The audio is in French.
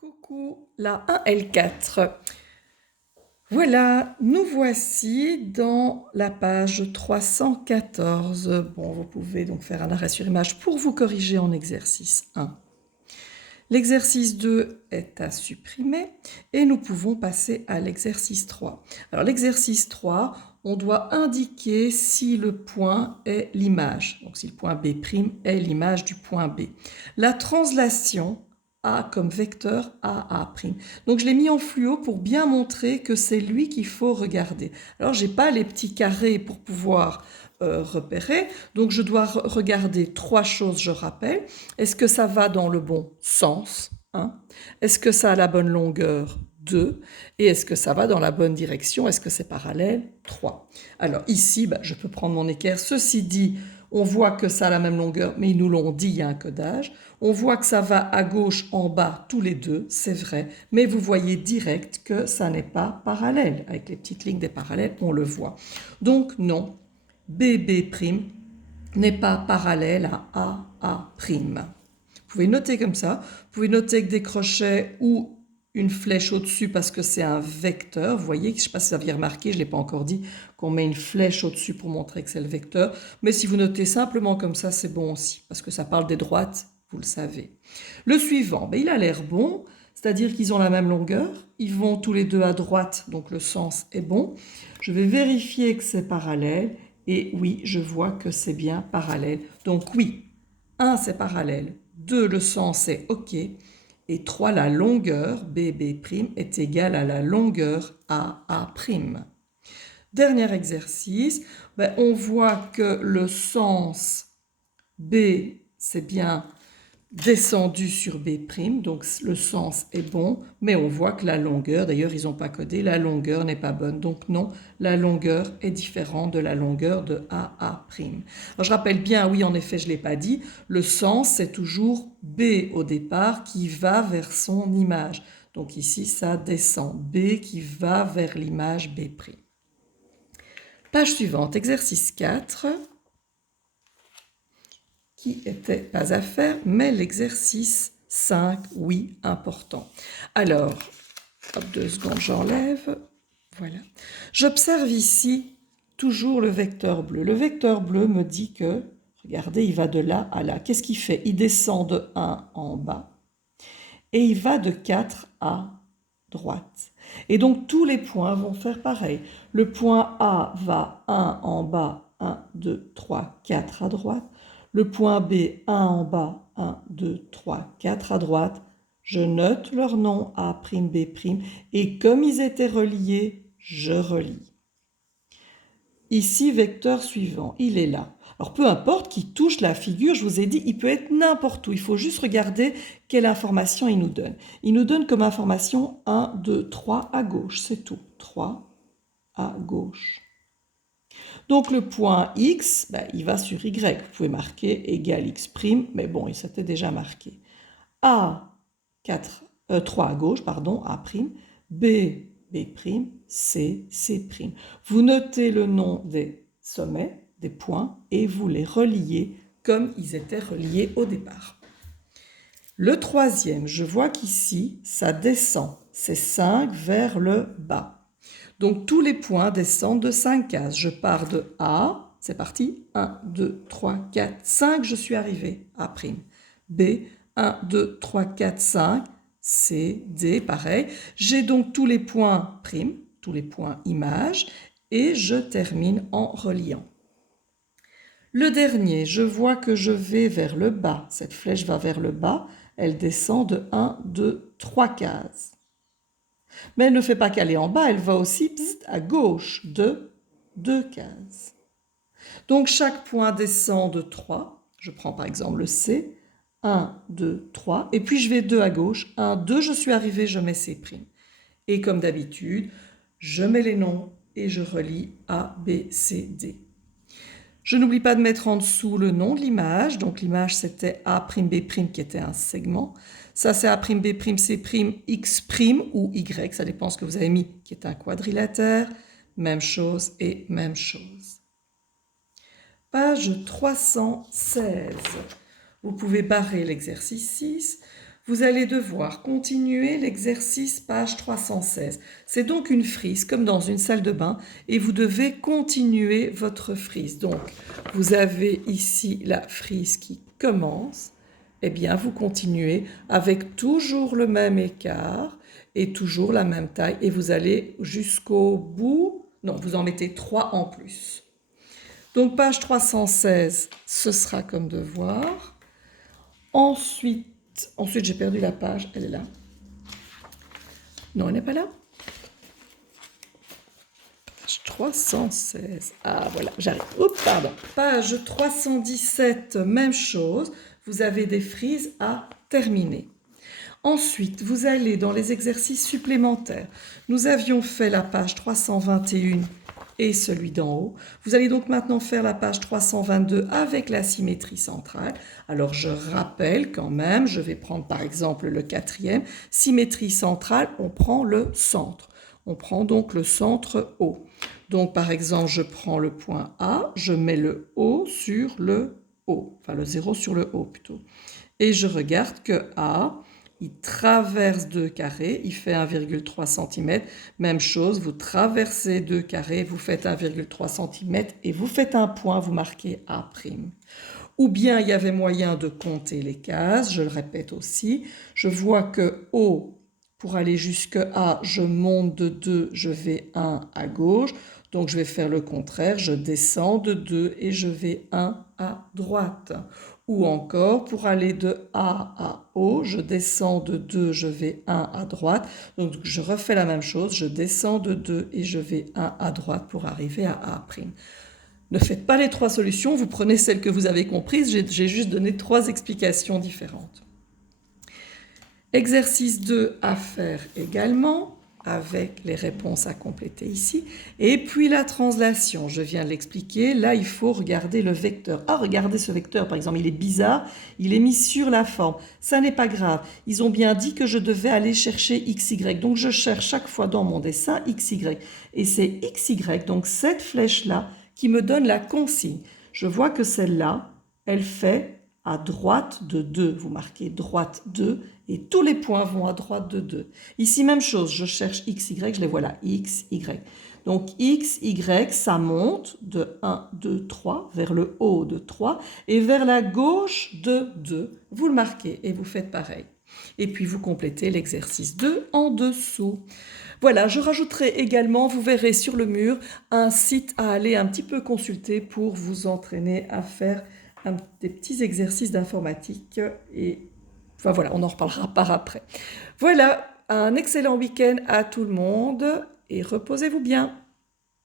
Coucou, la 1L4. Voilà, nous voici dans la page 314. Bon, vous pouvez donc faire un arrêt sur image pour vous corriger en exercice 1. L'exercice 2 est à supprimer et nous pouvons passer à l'exercice 3. Alors l'exercice 3, on doit indiquer si le point est l'image. Donc si le point B' est l'image du point B. La translation A comme vecteur AA'. Donc je l'ai mis en fluo pour bien montrer que c'est lui qu'il faut regarder. Alors je n'ai pas les petits carrés pour pouvoir repérer, donc je dois regarder trois choses, je rappelle. Est-ce que ça va dans le bon sens 1. Est-ce que ça a la bonne longueur 2. Et est-ce que ça va dans la bonne direction? Est-ce que c'est parallèle 3. Alors ici, je peux prendre mon équerre. Ceci dit, on voit que ça a la même longueur, mais ils nous l'ont dit, il y a un codage. On voit que ça va à gauche, en bas, tous les deux, c'est vrai. Mais vous voyez direct que ça n'est pas parallèle. Avec les petites lignes des parallèles, on le voit. Donc non, BB' n'est pas parallèle à AA'. Vous pouvez noter comme ça. Vous pouvez noter avec des crochets ou une flèche au-dessus parce que c'est un vecteur. Vous voyez, je ne sais pas si vous aviez remarqué, je ne l'ai pas encore dit, qu'on met une flèche au-dessus pour montrer que c'est le vecteur. Mais si vous notez simplement comme ça, c'est bon aussi, parce que ça parle des droites, vous le savez. Le suivant, il a l'air bon, c'est-à-dire qu'ils ont la même longueur. Ils vont tous les deux à droite, donc le sens est bon. Je vais vérifier que c'est parallèle. Et oui, je vois que c'est bien parallèle. Donc oui, 1 c'est parallèle, 2 le sens est OK, et 3 la longueur BB' est égale à la longueur AA'. Dernier exercice, on voit que le sens B c'est bien descendu sur B', donc le sens est bon, mais on voit que la longueur, d'ailleurs ils n'ont pas codé, la longueur n'est pas bonne, donc non, la longueur est différente de la longueur de AA'. Alors je rappelle bien, oui en effet je ne l'ai pas dit, le sens c'est toujours B au départ qui va vers son image, donc ici ça descend, B qui va vers l'image B'. Page suivante, exercice 4. Qui n'était pas à faire, mais l'exercice 5, oui, important. Alors, hop, 2 secondes, j'enlève. Voilà. J'observe ici toujours le vecteur bleu. Le vecteur bleu me dit que, regardez, il va de là à là. Qu'est-ce qu'il fait? Il descend de 1 en bas et il va de 4 à droite. Et donc, tous les points vont faire pareil. Le point A va 1 en bas, 1, 2, 3, 4 à droite. Le point B, 1 en bas, 1, 2, 3, 4 à droite. Je note leur nom A', B', et comme ils étaient reliés, je relie. Ici, vecteur suivant, il est là. Alors, peu importe qui touche la figure, je vous ai dit, il peut être n'importe où. Il faut juste regarder quelle information il nous donne. Il nous donne comme information 1, 2, 3 à gauche, c'est tout. 3 à gauche. Donc le point X, il va sur Y. Vous pouvez marquer égal X', mais bon, il s'était déjà marqué. A, 3 à gauche, pardon, A', B, B', C, C'. Vous notez le nom des sommets, des points, et vous les reliez comme ils étaient reliés au départ. Le troisième, je vois qu'ici, ça descend. C'est 5 vers le bas. Donc tous les points descendent de 5 cases. Je pars de A, c'est parti, 1, 2, 3, 4, 5, je suis arrivé, A'. B, 1, 2, 3, 4, 5, C, D, pareil. J'ai donc tous les points prime, tous les points images, et je termine en reliant. Le dernier, je vois que je vais vers le bas. Cette flèche va vers le bas, elle descend de 1, 2, 3 cases. Mais elle ne fait pas qu'aller en bas, elle va aussi à gauche de 2 cases. Donc chaque point descend de 3. Je prends par exemple le C. 1, 2, 3. Et puis je vais 2 à gauche. 1, 2, je suis arrivé, je mets C'. Et comme d'habitude, je mets les noms et je relie A, B, C, D. Je n'oublie pas de mettre en dessous le nom de l'image. Donc l'image, c'était A', B', qui était un segment. Ça, c'est A', B', C', X' ou Y. Ça dépend ce que vous avez mis, qui est un quadrilatère. Même chose et même chose. Page 316. Vous pouvez barrer l'exercice 6. vous allez devoir continuer l'exercice page 316. C'est donc une frise, comme dans une salle de bain, et vous devez continuer votre frise. Donc, vous avez ici la frise qui commence. Eh bien, vous continuez avec toujours le même écart et toujours la même taille. Et vous allez jusqu'au bout. Non, vous en mettez 3 en plus. Donc, page 316, ce sera comme devoir. Ensuite, j'ai perdu la page. Elle est là. Non, elle n'est pas là. Page 316. Ah, voilà, j'arrive. Oups, pardon. Page 317, même chose. Vous avez des frises à terminer. Ensuite, vous allez dans les exercices supplémentaires. Nous avions fait la page 321 et celui d'en haut. Vous allez donc maintenant faire la page 322 avec la symétrie centrale. Alors, je rappelle quand même, je vais prendre par exemple le 4e. Symétrie centrale, on prend le centre. On prend donc le centre O. Donc, par exemple, je prends le point A, je mets le O sur le O, enfin le 0 sur le O plutôt. Et je regarde que A, il traverse 2 carrés, il fait 1,3 cm. Même chose, vous traversez 2 carrés, vous faites 1,3 cm et vous faites un point, vous marquez A'. Ou bien il y avait moyen de compter les cases, je le répète aussi. Je vois que O, pour aller jusque A, je monte de 2, je vais 1 à gauche. Donc je vais faire le contraire, je descends de 2 et je vais 1 à droite. Ou encore, pour aller de A à O, je descends de 2, je vais 1 à droite. Donc je refais la même chose, je descends de 2 et je vais 1 à droite pour arriver à A'. Ne faites pas les 3 solutions, vous prenez celle que vous avez comprise, j'ai juste donné 3 explications différentes. Exercice 2 à faire également, avec les réponses à compléter ici. Et puis la translation, je viens de l'expliquer. Là, il faut regarder le vecteur. Ah, regardez ce vecteur, par exemple, il est bizarre, il est mis sur la forme. Ça n'est pas grave. Ils ont bien dit que je devais aller chercher XY. Donc, je cherche chaque fois dans mon dessin XY. Et c'est XY, donc cette flèche-là, qui me donne la consigne. Je vois que celle-là, elle fait à droite de 2. Vous marquez droite 2 et tous les points vont à droite de 2. Ici, même chose, je cherche x, y, je les vois là, x, y. Donc x, y, ça monte de 1, 2, 3 vers le haut de 3 et vers la gauche de 2. Vous le marquez et vous faites pareil. Et puis vous complétez l'exercice 2 en dessous. Voilà, je rajouterai également, vous verrez sur le mur, un site à aller un petit peu consulter pour vous entraîner à faire des petits exercices d'informatique et enfin voilà, on en reparlera par après. Voilà, un excellent week-end à tout le monde et reposez-vous bien.